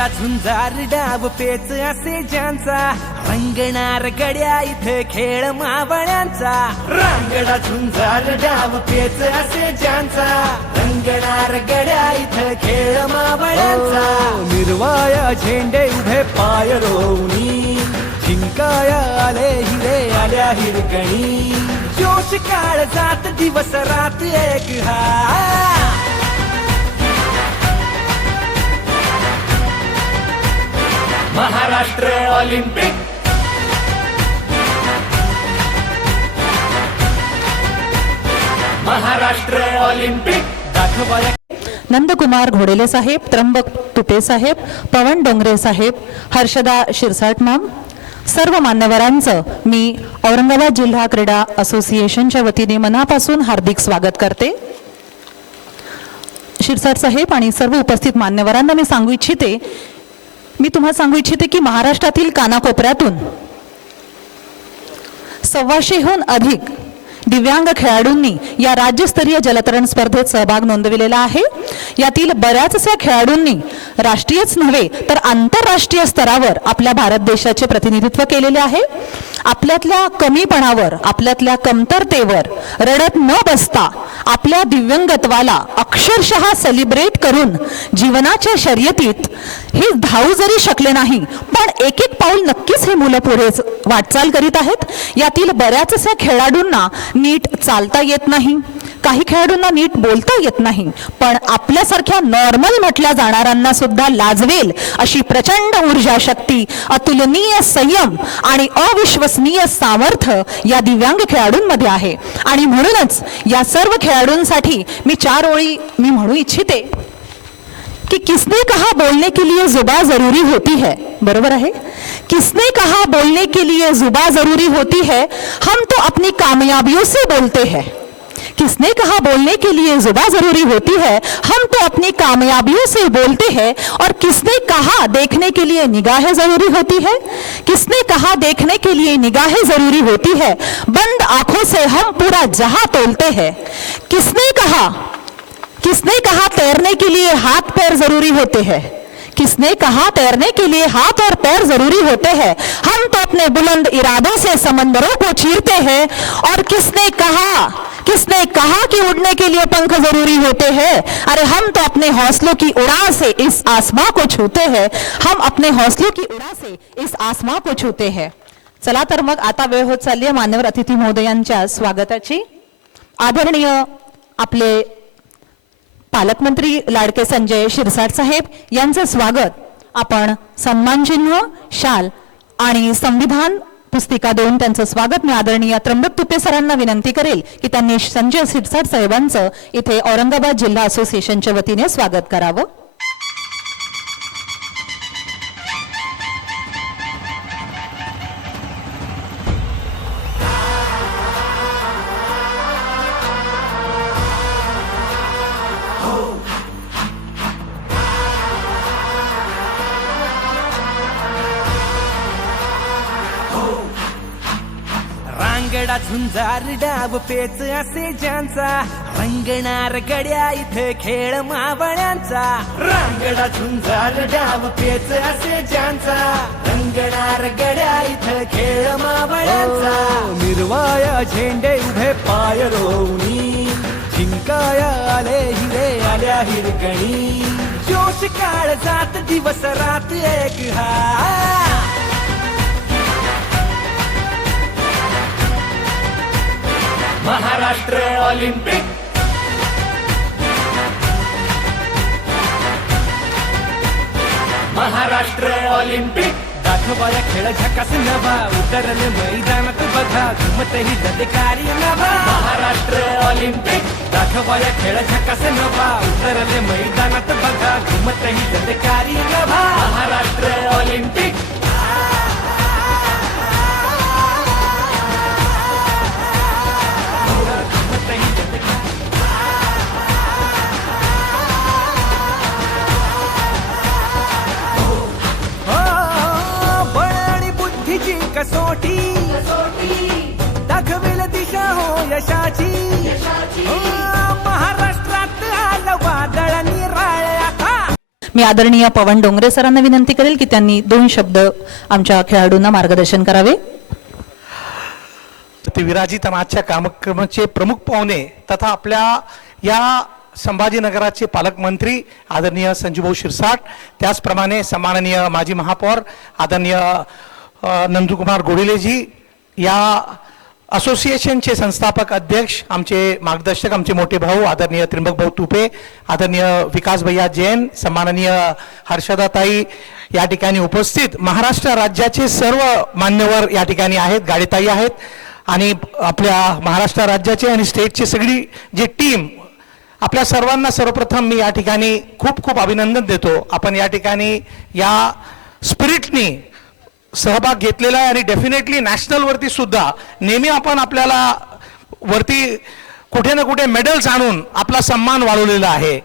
वेडा झुंजार डाव पेच असे ज्यांचा. रंगणार गड्या इथे खेळ मावळ्यांचा. रांगडा झुंजार डाव पेच असे ज्यांचा. रंगणार गड्या इथे खेळ मावळ्यांचा. निर्वाया झेंडे उभे पाय रोवणी. जिंकाया आले हिरे आल्या हिरकणी जोश काळ जात दिवस रात एक हा महाराष्ट्र ऑलिम्पिक. महाराष्ट्र ऑलिम्पिक. दाखवाया नंदकुमार घोडेले साहेब त्र्यंबक तुपे साहेब पवन डोंगरे साहेब हर्षदा शिरसाट मॅम. सर्व मान्यवरांचं मी औरंगाबाद जिल्हा क्रीडा असोसिएशनच्या वतीने मनापासून हार्दिक स्वागत करते. शिरसाट साहेब आणि सर्व उपस्थित मान्यवरांना मी सांगू इच्छिते मी तुम्हाला सांगू इच्छिते की महाराष्ट्रातील कानाकोपऱ्यातून सव्वाशेहून अधिक दिव्यांग खेळाडूंनी या राज्यस्तरीय जलतरण स्पर्धेत सहभाग नोंदविलेला आहे. यातील बऱ्याचशा खेळाडूंनी राष्ट्रीयच नव्हे तर आंतरराष्ट्रीय स्तरावर आपल्या भारत देशाचे प्रतिनिधित्व केलेले आहे. आपल्यातल्या कमीपणावर आपल्यातल्या कमतरतेवर रडत न बसता आपल्या दिव्यंगत्वाला अक्षरशः सेलिब्रेट करून जीवनाच्या शर्यतीत हे धावू जरी शकले नाही पण एक एक पाऊल नक्कीच हे मुलं पुढे वाटचाल करीत आहेत. यातील बऱ्याचशा खेळाडूंना नीट चालता येत नाही. काही खेळाडूंना नीट बोलता येत नाही. पण आपल्यासारख्या नॉर्मल म्हटल्या जाणाऱ्यांना सुद्धा लाजवेल अशी प्रचंड ऊर्जा शक्ती अतुलनीय संयम आणि अविश्वसनीय सामर्थ्य या दिव्यांग खेळाडूंमध्ये आहे. आणि म्हणूनच या सर्व खेळाडूंसाठी मी चार ओळी मी म्हणू इच्छिते कि किसने कहा बोलने के लिए जुबा जरूरी होती है? बरोबर है किसने कहा बोलने के लिए जुबा जरूरी होती है? हम तो अपनी कामयाबियों से बोलते हैं। किसने कहा बोलने के लिए जुबा ज़रूरी होती है? हम तो अपनी कामयाबियों से बोलते हैं और किसने कहा देखने के लिए निगाहें ज़रूरी होती है? किसने कहा देखने के लिए निगाहें ज़रूरी होती है? बंद आँखों से हम पूरा जहाँ तोलते हैं। किसने कहा? किसने कहा तैरने के लिए हाथ पैर ज़रूरी होते हैं? किसने कहा तैरने के लिए हाथ और पैर ज़रूरी होते हैं? हम तो अपने बुलंद इरादों से समंदरों को चीरते हैं। और किसने कहा किसने कहा कि उड़ने के लिए पंख ज़रूरी होते हैं? अरे हम तो अपने हौसलों की उड़ान से इस आसमां को छूते हैं। हम अपने हौसलों की उड़ान से इस आसमां को छूते हैं। चला तर मग आता वेळ होत चालली आहे मान्यवर अतिथी महोदयांच्या स्वागताची. आदरणीय आपले पालकमंत्री लाडके संजय शिरसाट साहेब यांचं स्वागत. आपण सन्मानचिन्ह शाल आणि संविधान पुस्तिका देऊन त्यांचं स्वागत मी आदरणीय त्र्यंबक तुपे सरांना विनंती करेल की त्यांनी संजय शिरसाट साहेबांचं इथे औरंगाबाद जिल्हा असोसिएशनच्या वतीने स्वागत करावं. सगळा झुंजार डाव पेच असे ज्यांचा. रंगणार गड्या इथे खेळ मावळ्यांचा. रांगडा झुंजार डाव पेच असे ज्यांचा. रंगणार गड्या इथे खेळ मावळ्यांचा. निर्वाया झेंडे उभे पाय रोवणी. जिंकाया आले हिरे आल्या हिरकणी जोश काळ जात दिवस रात एक हा महाराष्ट्र ऑलिम्पिक. महाराष्ट्र ऑलिम्पिक. दाखवाया खेळ झकास नवा. उतरले मैदानात बघा. घुमतही ददकारी नवा. महाराष्ट्र ऑलिम्पिक. दाखवाया खेळ झकास नवा. उतरले मैदानात बघा. घुमतही ददकारी नवा. महाराष्ट्र ऑलिम्पिक. कसोटी. दाखवेल दिशा हो यशाची. महाराष्ट्रात आलं वादळ निराळ मी आदरणीय पवन डोंगरे सरांना विनंती करेल की त्यांनी दोन शब्द आमच्या खेळाडूंना मार्गदर्शन करावे. ते विराजित आजच्या कार्यक्रमाचे प्रमुख पाहुणे तथा आपल्या या संभाजीनगराचे पालकमंत्री आदरणीय संजूभाऊ शिरसाट त्याचप्रमाणे सन्माननीय माजी महापौर आदरणीय नंदकुमार गोडिलेजी या असोसिएशनचे संस्थापक अध्यक्ष आमचे मार्गदर्शक आमचे मोठे भाऊ आदरणीय त्रिंबक भाऊ तुपे आदरणीय विकास भैया जैन सन्माननीय हर्षदाताई या ठिकाणी उपस्थित. महाराष्ट्र राज्याचे सर्व मान्यवर या ठिकाणी आहेत गाडीताई आहेत आणि आपल्या महाराष्ट्र राज्याचे आणि स्टेटची सगळी जी टीम आपल्या सर्वांना सर्वप्रथम मी या ठिकाणी खूप खूप अभिनंदन देतो. आपण या ठिकाणी या स्पिरिटनी सहभाग घेतलेला आहे आणि डेफिनेटली नॅशनलवरती सुद्धा नेहमी आपण आपल्याला वरती कुठे ना कुठे मेडल्स आणून आपला सन्मान वाढवलेला आहे.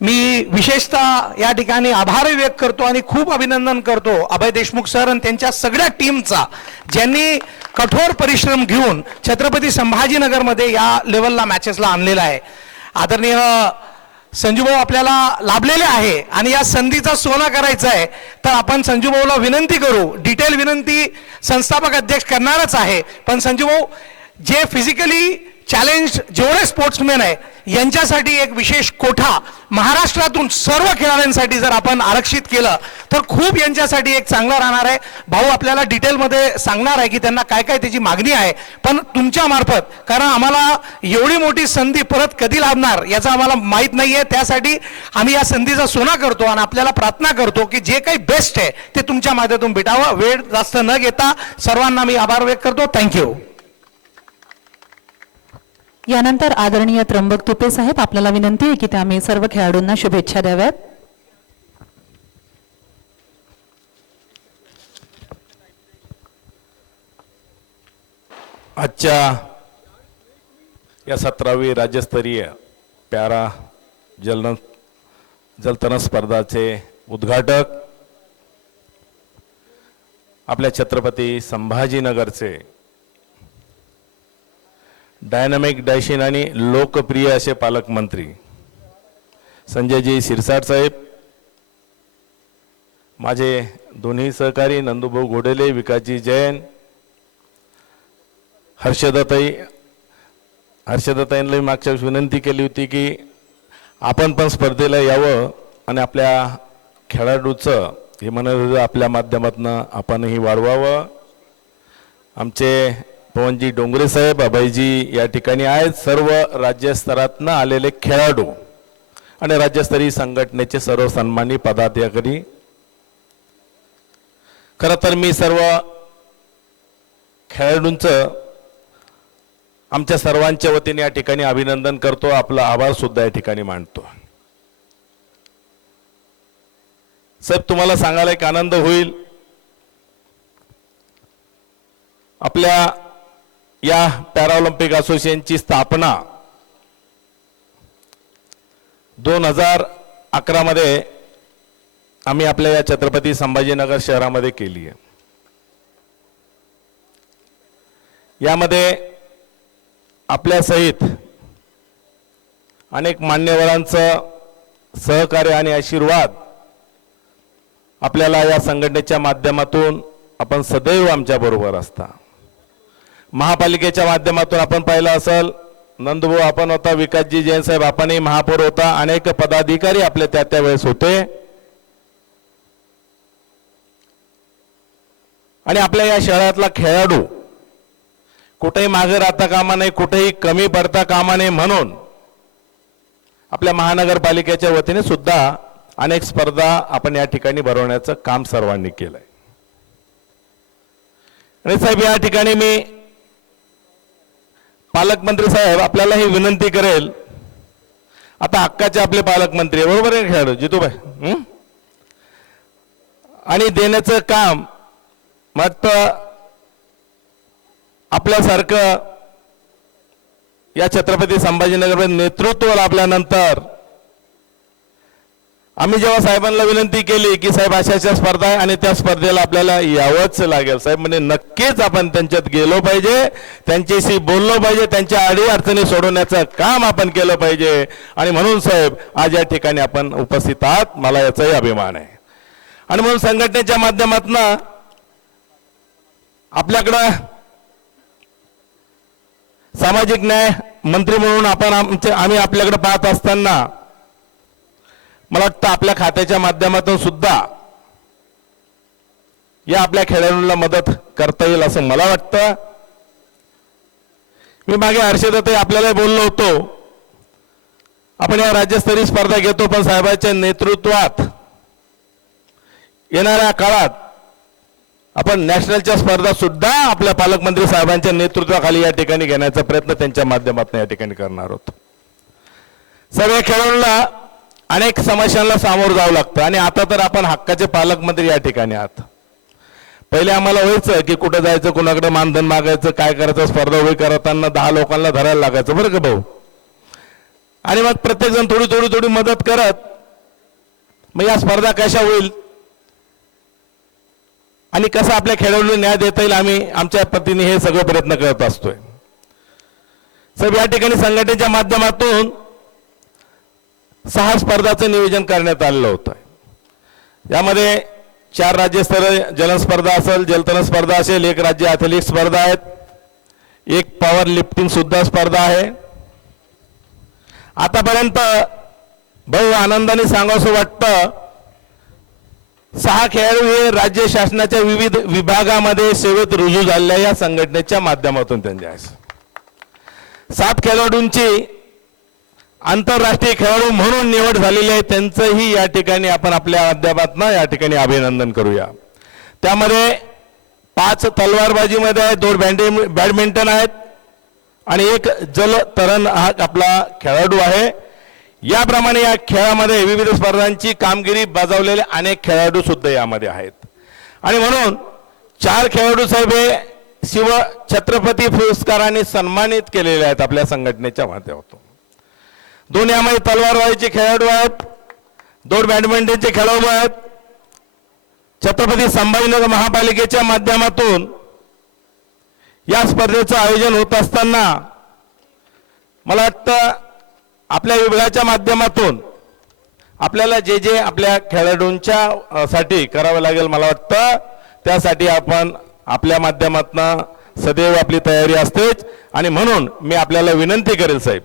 मी विशेषतः या ठिकाणी आभार व्यक्त करतो आणि खूप अभिनंदन करतो अभय देशमुख सर आणि त्यांच्या सगळ्या टीमचा ज्यांनी कठोर परिश्रम घेऊन छत्रपती संभाजीनगरमध्ये या लेवलला मॅचेसला आणलेला आहे. आदरणीय संजूभाऊ आपल्याला लाभलेले आहे आणि या संधीचा सोना करायचा आहे तर आपण संजूभाऊला विनंती करू. डिटेल विनंती संस्थापक अध्यक्ष करणारच आहे. पण संजूभाऊ जे फिजिकली चॅलेंज जेवढे स्पोर्ट्समॅन आहे यांच्यासाठी एक विशेष कोठा महाराष्ट्रातून सर्व खेळाडूंसाठी जर आपण आरक्षित केलं तर खूप यांच्यासाठी एक चांगला राहणार आहे. भाऊ आपल्याला डिटेलमध्ये सांगणार आहे की त्यांना काय काय त्याची मागणी आहे पण तुमच्या मार्फत कारण आम्हाला एवढी मोठी संधी परत कधी लाभणार याचं आम्हाला माहीत नाही आहे त्यासाठी आम्ही या संधीचा सोना करतो आणि आपल्याला प्रार्थना करतो की जे काही बेस्ट आहे ते तुमच्या माध्यमातून भेटावं. वेळ जास्त न घेता सर्वांना मी आभार व्यक्त करतो. थँक्यू यानंतर आदरणीय त्र्यंबक तुपे साहेब आपल्याला विनंती आहे की त्या आम्ही सर्व खेळाडूंना शुभेच्छा द्याव्यात. आजच्या या सतरावी राज्यस्तरीय पॅरा जलन जलतरण स्पर्धाचे उद्घाटक आपल्या छत्रपती संभाजीनगरचे डायनामिक डायशिन आणि लोकप्रिय असे पालकमंत्री संजयजी शिरसाट साहेब माझे दोन्ही सहकारी नंदुभाऊ घोडेले विकासजी जैन हर्षदाताई हर्षदाताईंना मी मागच्या विनंती केली होती की आपण पण स्पर्धेला यावं आणि आपल्या खेळाडूचं हे मनोरंजन आपल्या माध्यमातून आपणही वाढवावं. आमचे पवनजी डोंगरे साहेब अभयजी या ठिकाणी आहेत. सर्व राज्यस्तरातनं आलेले खेळाडू आणि राज्यस्तरीय संघटनेचे सर्व सन्मानी पदाधिकारी. खरं तर मी सर्व खेळाडूंचं आमच्या सर्वांच्या वतीने या ठिकाणी अभिनंदन करतो. आपला आभार सुद्धा या ठिकाणी मांडतो साहेब तुम्हाला सांगायला एक आनंद होईल. आपल्या या पॅराऑलिम्पिक असोसिएशनची स्थापना दोन हजार अकरामध्ये आम्ही आपल्या या छत्रपती संभाजीनगर शहरामध्ये केली आहे. यामध्ये आपल्यासहित अनेक मान्यवरांचं सहकार्य आणि आशीर्वाद आपल्याला या संघटनेच्या माध्यमातून आपण सदैव आमच्या बरोबर असता महापालिकेच्या माध्यमातून आपण पाहिलं असेल नंदभाऊ आपण होता विकासजी जैन साहेब आपणही महापौर होता अनेक पदाधिकारी आपले त्या त्यावेळेस होते. आणि आपल्या या शहरातला खेळाडू कुठेही मागे राहता कामा नये कुठेही कमी पडता कामा नये म्हणून आपल्या महानगरपालिकेच्या वतीने सुद्धा अनेक स्पर्धा आपण या ठिकाणी भरवण्याचं काम सर्वांनी केलंय. आणि साहेब या ठिकाणी मी पालकमंत्री साहेब आपल्याला ही विनंती करेल. आता हक्काचे आपले पालकमंत्री आहे, बरोबर आहे खेळाडू? जितूबाई आणि देण्याचं काम मात्र आपल्यासारखं या छत्रपती संभाजीनगर नेतृत्व लाभल्यानंतर आम्ही जेव्हा साहेबांना विनंती केली की साहेब अशाच्या स्पर्धा आहे आणि त्या स्पर्धेला आपल्याला यावंच लागेल. साहेब म्हणजे नक्कीच आपण त्यांच्यात गेलो पाहिजे त्यांच्याशी बोललो पाहिजे त्यांच्या अडीअडचणी सोडवण्याचं काम आपण केलं पाहिजे. आणि म्हणून साहेब आज या ठिकाणी आपण उपस्थित आहात. मला याचाही अभिमान आहे. आणि म्हणून संघटनेच्या माध्यमातून आपल्याकडं सामाजिक न्याय मंत्री म्हणून आपण आमचे आम्ही आपल्याकडे पाहत असताना मला वाटतं आपल्या खात्याच्या माध्यमातून सुद्धा या आपल्या खेळाडूंना मदत करता येईल असं मला वाटतं. मी मागे हर्षदताई आपल्याला बोललो होतो. आपण या राज्यस्तरीय स्पर्धा घेतो पण साहेबांच्या नेतृत्वात येणाऱ्या काळात आपण नॅशनलच्या स्पर्धा सुद्धा आपल्या पालकमंत्री साहेबांच्या नेतृत्वाखाली या ठिकाणी घेण्याचा प्रयत्न त्यांच्या माध्यमातून या ठिकाणी करणार आहोत. सगळ्या खेळाडूंना अनेक समस्यांना सामोरं जावं लागतं. आणि आता तर आपण हक्काचे पालकमंत्री या ठिकाणी आहात. पहिले आम्हाला व्हायचं की कुठं जायचं कुणाकडे मानधन मागायचं काय करायचं स्पर्धा उभी करताना दहा लोकांना धरायला लागायचं. बरं का भाऊ? आणि मग प्रत्येकजण थोडी थोडी थोडी मदत करत मग या स्पर्धा कशा होईल? आणि कसं आपल्या खेळाडूंना न्याय देता येईल? आम्ही आमच्या पतीने हे सगळे प्रयत्न करत असतोय. साहेब या ठिकाणी संघटनेच्या माध्यमातून सहा स्पर्धाचं नियोजन करण्यात आलेलं होतं. यामध्ये चार राज्यस्तरीय जलस्पर्धा असेल जलतरण स्पर्धा असेल एक राज्य ॲथलेटिक स्पर्धा आहेत एक पॉवर लिफ्टिंग सुद्धा स्पर्धा आहे. आतापर्यंत भाऊ आनंदाने सांगावंसं वाटतं सहा खेळाडू हे राज्य शासनाच्या विविध विभागामध्ये सेवेत रुजू झालेल्या या संघटनेच्या माध्यमातून त्यांच्या सात खेळाडूंची आंतरराष्ट्रीय खेळाडू म्हणून निवड झालेली आहे. त्यांचंही या ठिकाणी आपण आपल्या माध्यमातून या ठिकाणी अभिनंदन करूया. त्यामध्ये पाच तलवारबाजीमध्ये आहेत दोन बँडे बॅडमिंटन आहेत आणि एक जलतरण हा आपला खेळाडू आहे. याप्रमाणे या खेळामध्ये विविध स्पर्धांची कामगिरी बजावलेले अनेक खेळाडू सुद्धा यामध्ये आहेत. आणि म्हणून चार खेळाडू साहेब हे शिव छत्रपती पुरस्काराने सन्मानित केलेले आहेत आपल्या संघटनेच्या माध्यमातून. दोन यामध्ये तलवारबाजीचे खेळाडू आहेत दोन बॅडमिंटनचे खेळाडू आहेत. छत्रपती संभाजीनगर महापालिकेच्या माध्यमातून या स्पर्धेचं आयोजन होत असताना मला वाटतं आपल्या विभागाच्या माध्यमातून आपल्याला जे जे आपल्या खेळाडूंच्या साठी करावं लागेल मला वाटतं त्यासाठी आपण आपल्या माध्यमातून सदैव आपली तयारी असतेच. आणि म्हणून मी आपल्याला विनंती करेल साहेब.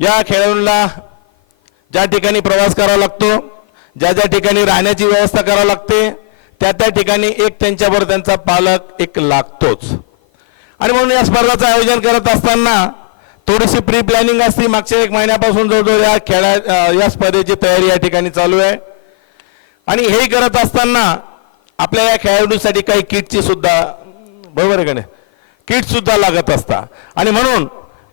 या खेळाडूंना ज्या ठिकाणी प्रवास करावा लागतो ज्या ज्या ठिकाणी राहण्याची व्यवस्था करावी लागते त्या त्या ठिकाणी एक त्यांच्यावर त्यांचा पालक एक लागतोच. आणि म्हणून या स्पर्धाचं आयोजन करत असताना थोडीशी प्री प्लॅनिंग असते. मागच्या एक महिन्यापासून जवळजवळ या खेळा या स्पर्धेची तयारी या ठिकाणी चालू आहे. आणि हेही करत असताना आपल्या या खेळाडूंसाठी काही किटची सुद्धा बरोबर आहे का नाही? किट सुद्धा लागत असता आणि म्हणून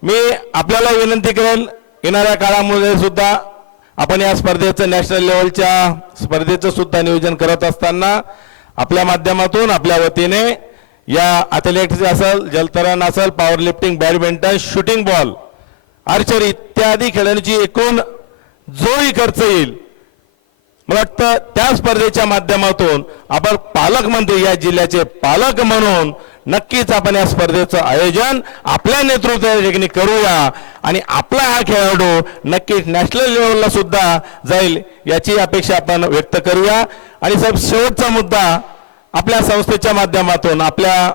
मी आपल्याला विनंती करेल येणाऱ्या काळामध्ये सुद्धा आपण या स्पर्धेचं नॅशनल लेवलच्या स्पर्धेचं सुद्धा नियोजन करत असताना आपल्या माध्यमातून आपल्या वतीने या ॲथलेटिक्स असेल जलतरण असेल power lifting badminton shooting ball archery इत्यादी खेळांची एकूण जोही खर्च येईल. मला वाटतं त्या स्पर्धेच्या माध्यमातून आपण पालकमंत्री या जिल्ह्याचे पालक म्हणून नक्कीच आपण या स्पर्धेचं आयोजन आपल्या नेतृत्वाच्या ठिकाणी करूया. आणि आपला हा खेळाडू नक्कीच नॅशनल लेवलला सुद्धा जाईल याची अपेक्षा आपण व्यक्त करूया. आणि साहेब शेवटचा मुद्दा आपल्या संस्थेच्या माध्यमातून आपल्या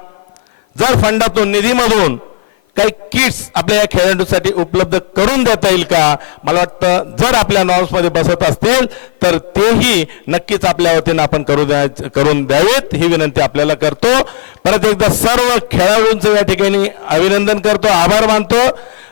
जर फंडातून निधीमधून काही किट्स आपल्या या खेळाडूसाठी उपलब्ध करून देता येईल का? मला वाटतं जर आपल्या नॉर्म्समध्ये बसत असतील तर तेही नक्कीच आपल्या वतीनं आपण करू द्या करून द्यावेत. ही विनंती आपल्याला करतो. परत एकदा सर्व खेळाडूंचं या ठिकाणी अभिनंदन करतो आभार मानतो.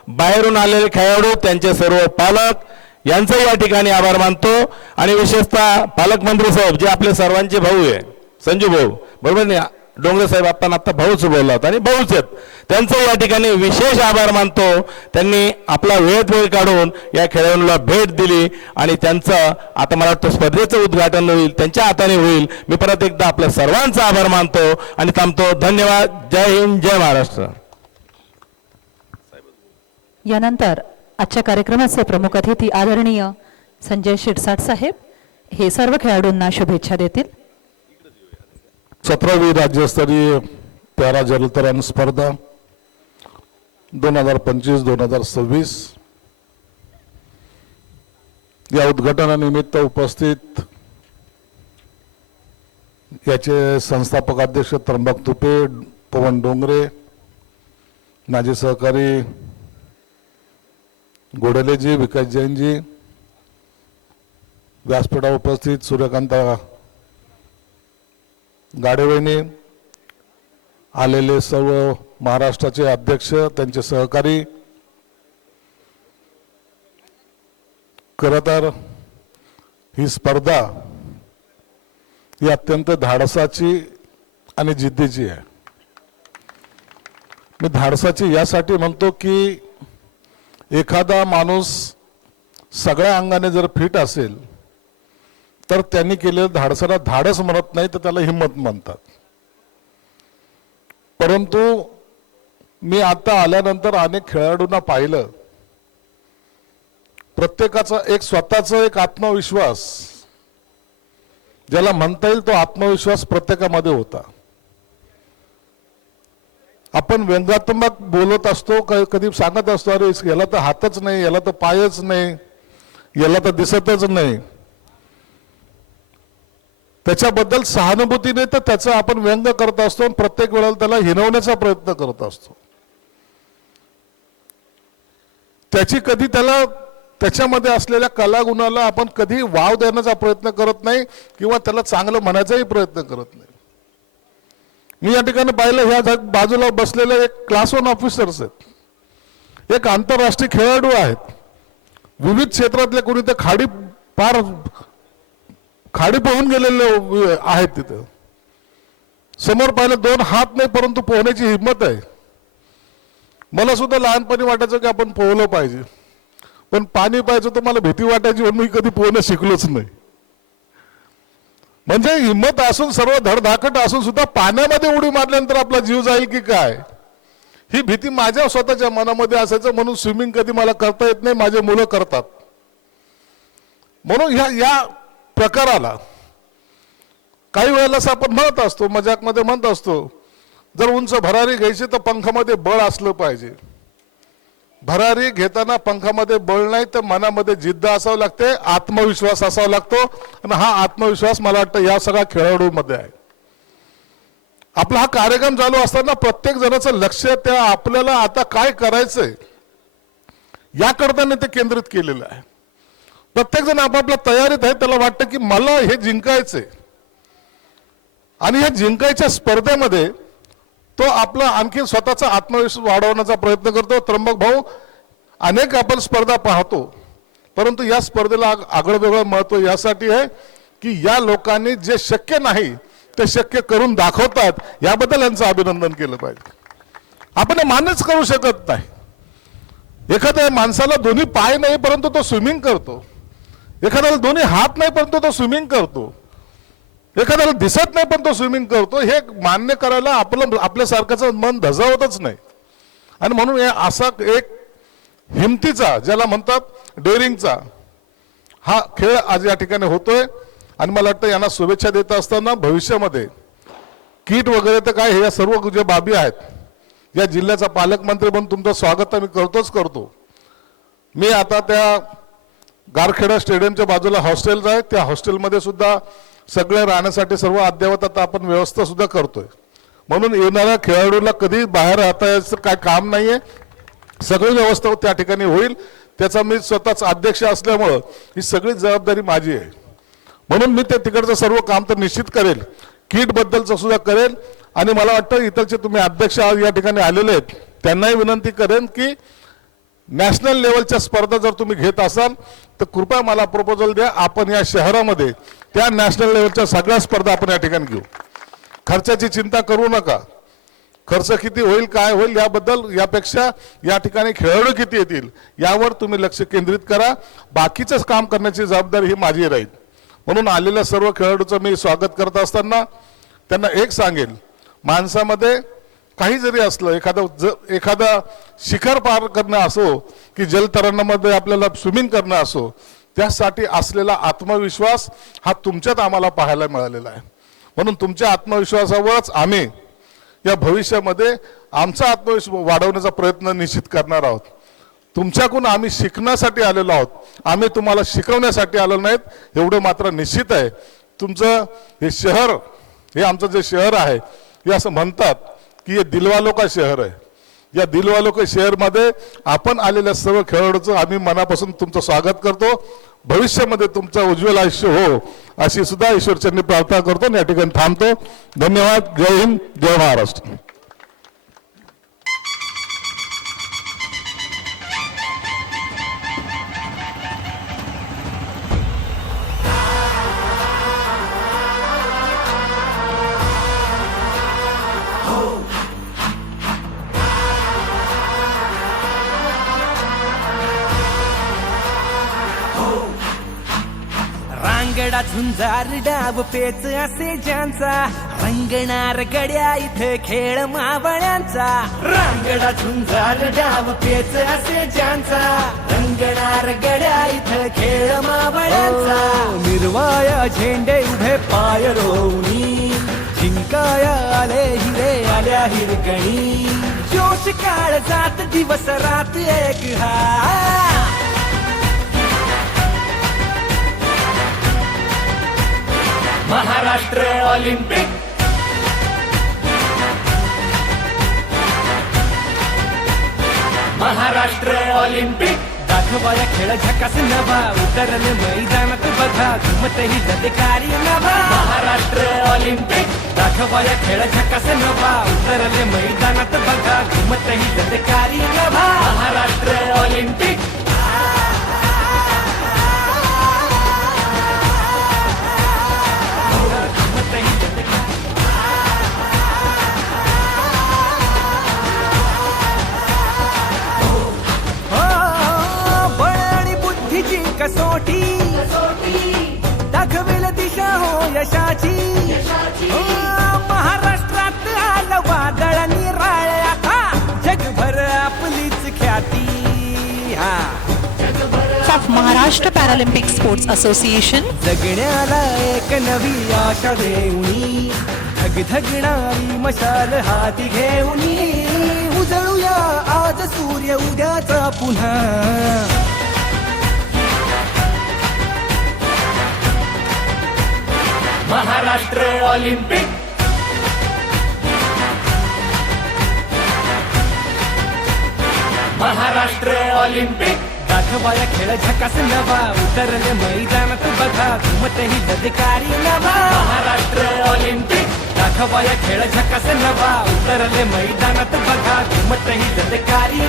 बाहेरून आलेले खेळाडू त्यांचे सर्व पालक यांचाही या ठिकाणी आभार मानतो. आणि विशेषतः पालकमंत्री साहेब जे आपले सर्वांचे भाऊ आहे संजू भाऊ बरोबर नाही? डोंगरे साहेब आपण आता भाऊच बोलला होता आणि भाऊच आहेत. त्यांचं या ठिकाणी विशेष आभार मानतो. त्यांनी आपला वेळेत वेळ काढून या खेळाडूंना भेट दिली आणि त्यांचं आता मला वाटतं स्पर्धेचं उद्घाटन होईल त्यांच्या हाताने होईल. मी परत एकदा आपल्या सर्वांचा आभार मानतो आणि थांबतो. धन्यवाद. जय हिंद जय महाराष्ट्र. यानंतर आजच्या कार्यक्रमाचे प्रमुख अतिथी आदरणीय संजय शिरसाट साहेब हे सर्व खेळाडूंना शुभेच्छा देतील. सतरावी राज्यस्तरीय पॅरा जलतरण स्पर्धा दोन हजार पंचवीस दोन हजार सव्वीस. या उद्घाटनानिमित्त उपस्थित याचे संस्थापक अध्यक्ष त्र्यंबक तुपे पवन डोंगरे माझे सहकारी गोडलेजी विकास जैनजी व्यासपीठावर उपस्थित सूर्यकांता गाडेवहिनी आलेले सर्व महाराष्ट्राचे अध्यक्ष त्यांचे सहकारी खरं तर ही स्पर्धा ही अत्यंत धाडसाची आणि जिद्दीची आहे. मी धाडसाची यासाठी म्हणतो की एखादा माणूस सगळ्या अंगाने जर फिट असेल तर त्यांनी केलेलं धाडसाला धाडस म्हणत नाही तर त्याला हिंमत म्हणतात. परंतु मी आता आल्यानंतर अनेक खेळाडूंना पाहिलं. प्रत्येकाचा एक स्वतःचा एक आत्मविश्वास ज्याला म्हणता येईल तो आत्मविश्वास प्रत्येकामध्ये होता. आपण व्यंगात्मक बोलत असतो कधी सांगत असतो अरे याला तर हातच नाही याला तर पायच नाही याला तर दिसतच नाही. त्याच्याबद्दल सहानुभूतीने तर त्याचा आपण व्यंग करत असतो आणि प्रत्येक वेळेला त्याला हिनवण्याचा प्रयत्न करत असतो. त्याची कधी त्याला त्याच्यामध्ये असलेल्या कलागुणाला आपण कधी वाव देण्याचा प्रयत्न करत नाही किंवा त्याला चांगलं म्हणायचाही प्रयत्न करत नाही. मी या ठिकाणी पाहिलं ह्या बाजूला बसलेले एक क्लास वन ऑफिसर्स आहेत. एक आंतरराष्ट्रीय खेळाडू आहेत. विविध क्षेत्रातले कोणी तर खाडी पार खाडी पोहून गेलेले आहेत तिथं. समोर पाहिलं दोन हात नाही परंतु पोहण्याची हिंमत आहे. मला सुद्धा लहानपणी वाटायचं की आपण पोहलं पाहिजे. पण पाणी पाहिजे तर मला भीती वाटायची म्हणून मी कधी पोहणं शिकलोच नाही. म्हणजे हिंमत असून सर्व धडधाकट असून सुद्धा पाण्यामध्ये उडी मारल्यानंतर आपला जीव जाईल की काय? ही भीती माझ्या स्वतःच्या मनामध्ये असायचं म्हणून स्विमिंग कधी मला करता येत नाही माझे मुलं करतात. म्हणून ह्या या प्रकार आला. काही वेळेला असं आपण म्हणत असतो मजाकमध्ये म्हणत असतो जर उंच भरारी घ्यायची तर पंखामध्ये बळ असलं पाहिजे. भरारी घेताना पंखामध्ये बळ नाही तर मनामध्ये जिद्द असावं लागते आत्मविश्वास असावा लागतो आणि हा आत्मविश्वास मला वाटतं या सगळ्या खेळाडूमध्ये आहे. आपला हा कार्यक्रम चालू असताना प्रत्येक जणाचं लक्ष त्या आपल्याला आता काय करायचंय याकडे त्यांनी ते केंद्रित केलेलं आहे. प्रत्येक जण आपापल्या तयारीत आहे त्याला वाटतं की मला हे जिंकायचंय. आणि ह्या जिंकायच्या स्पर्धेमध्ये तो आपला आणखी स्वतःचा आत्मविश्वास वाढवण्याचा प्रयत्न करतो. त्र्यंबक भाऊ अनेक आपण स्पर्धा पाहतो. परंतु या स्पर्धेला आगळं वेगळं महत्त्व यासाठी आहे की या लोकांनी जे शक्य नाही ते शक्य करून दाखवतात. याबद्दल यांचं अभिनंदन केलं पाहिजे. आपण हे मान्यच करू शकत नाही. एखाद्या माणसाला दोन्ही पाय नाही परंतु तो स्विमिंग करतो. एखाद्याला दोन्ही हात नाही परंतु तो स्विमिंग करतो. एखाद्याला दिसत नाही पण तो स्विमिंग करतो. हे मान्य करायला आपलं आपल्यासारखंचं मन धजावतच नाही. आणि म्हणून हे असा एक हिमतीचा ज्याला म्हणतात डेअरिंगचा हा खेळ आज या ठिकाणी होतोय. आणि मला वाटतं यांना शुभेच्छा देत असताना भविष्यामध्ये किट वगैरे तर काय हे या सर्व ज्या बाबी आहेत या जिल्ह्याचा पालकमंत्री म्हणून तुमचं स्वागत तर मी करतोच करतो. मी आता त्या गारखेडा स्टेडियमच्या बाजूला हॉस्टेल्स आहेत. त्या हॉस्टेलमध्ये सुद्धा सगळे राहण्यासाठी सर्व अद्ययावत आता आपण व्यवस्था सुद्धा करतोय. म्हणून येणाऱ्या खेळाडूला कधी बाहेर राहता यायचं काय काम नाहीये. सगळी व्यवस्था त्या ठिकाणी होईल. त्याचा मी स्वतःच अध्यक्ष असल्यामुळं ही सगळी जबाबदारी माझी आहे. म्हणून मी ते तिकडचं सर्व काम तर निश्चित करेल. किट बद्दलचं सुद्धा करेल. आणि मला वाटतं इतरचे तुम्ही अध्यक्ष आज या ठिकाणी आलेले आहेत. त्यांनाही विनंती करेन की नॅशनल लेवलच्या स्पर्धा जर तुम्ही घेत असाल तर कृपया मला प्रपोजल द्या. आपण या शहरामध्ये त्या नॅशनल लेवलच्या सगळ्या स्पर्धा आपण या ठिकाणी घेऊ. खर्चाची चिंता करू नका. खर्च किती होईल काय होईल याबद्दल यापेक्षा या ठिकाणी खेळाडू किती येतील यावर तुम्ही लक्ष केंद्रित करा. बाकीचंच काम करण्याची जबाबदारी ही माझी राहील. म्हणून आलेल्या सर्व खेळाडूचं मी स्वागत करत असताना त्यांना एक सांगेल माणसामध्ये काही जरी असलं एखादं ज एखादा शिखर पार करणं असो की जलतरणामध्ये आपल्याला स्विमिंग करणं असो त्यासाठी असलेला आत्मविश्वास हा तुमच्यात आम्हाला पाहायला मिळालेला आहे. म्हणून तुमच्या आत्मविश्वासावरच आम्ही या भविष्यामध्ये आमचा आत्मविश्वास वाढवण्याचा प्रयत्न निश्चित करणार आहोत. तुमच्याकडून आम्ही शिकण्यासाठी आलेलो आहोत. आम्ही तुम्हाला शिकवण्यासाठी आलो नाहीत. एवढं मात्र निश्चित आहे. तुमचं हे शहर हे आमचं जे शहर आहे हे असं म्हणतात की हे दिलवालो का शहर आहे. या दिलवालो का शहरमध्ये आपण आलेल्या सर्व खेळाडूचं आम्ही मनापासून तुमचं स्वागत करतो. भविष्यामध्ये तुमचं उज्ज्वल आयुष्य हो अशी सुद्धा ईश्वरचरणी प्रार्थना करतो आणि या ठिकाणी थांबतो. धन्यवाद. जय हिंद. जय महाराष्ट्र. झुंजार डाव पेच असे ज्यांचा. रंगणार गड्या इथे खेळ मावळ्यांचा. रांगडा झुंजार डाव पेच असे ज्यांचा. रंगणार गड्या इथे खेळ मावळ्यांचा. निर्वाया झेंडे उभे पाय रोवणी. जिंकाया आले हिरे आल्या हिरकणी जोश काळ जात दिवस रात एक हा महाराष्ट्र ऑलिम्पिक. महाराष्ट्र ऑलिम्पिक. दाखवाया खेळ झकास नभा उतरल मैदानात बघा घुमतही जदेकारी नभा महाराष्ट्र ऑलिम्पिक. दाखवाया खेळ झकास नभा उतरल मैदानात बघा घुमतही अधिकारी नभा महाराष्ट्र ऑलिम्पिक. कसोटी दाखवेल दिशा हो यशाची. हो, महाराष्ट्रात आलं वादळ निराळ आता जगभर आपलीच ख्याती हा. Of Maharashtra Paralympic sports association. जगण्याला एक नवी आशा देऊनी. धगधगणारी मशाल हाती घेऊनी. उजळूया आज सूर्य उद्याचा पुन्हा. महाराष्ट्र ऑलिम्पिक. महाराष्ट्र ऑलिम्पिक. दाखवाया खेळ झकास नवा उतरले मैदानात बघा घुमतही लदकारी नवा. महाराष्ट्र ऑलिम्पिक. दाखवाया खेळ झकास नवा उतरले मैदानात बघा घुमतही लदकारी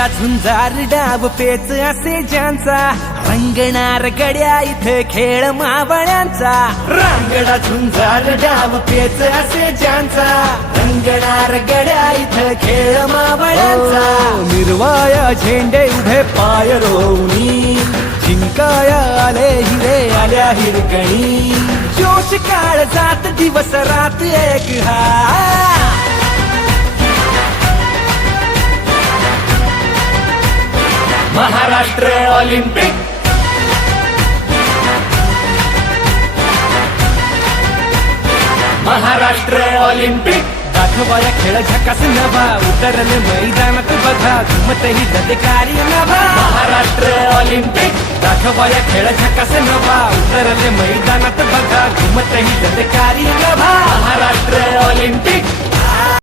वेडा झुंजार डाब पेच असे ज्यांचा. रंगणार गड्या इथे खेळ मावळ्यांचा. रांगडा झुंजार डाब पेच असे ज्यांचा. रंगणार गड्या इथे खेळ मावळ्यांचा. निर्वाया झेंडे उभे पाय रोवणी. जिंकाया आले हिरे आल्या हिरकणी. जोश काळ जात दिवस रात एक हा. महाराष्ट्र ऑलिम्पिक. महाराष्ट्र ऑलिम्पिक. दाखवाया खेळ झकास नभा उतरले मैदानात बघा घुमतही लदकारी नभा महाराष्ट्र ऑलिम्पिक. दाखवाया खेळ झकास नभा उतरले मैदानात बघा घुमतही लदकारी नभा महाराष्ट्र ऑलिम्पिक.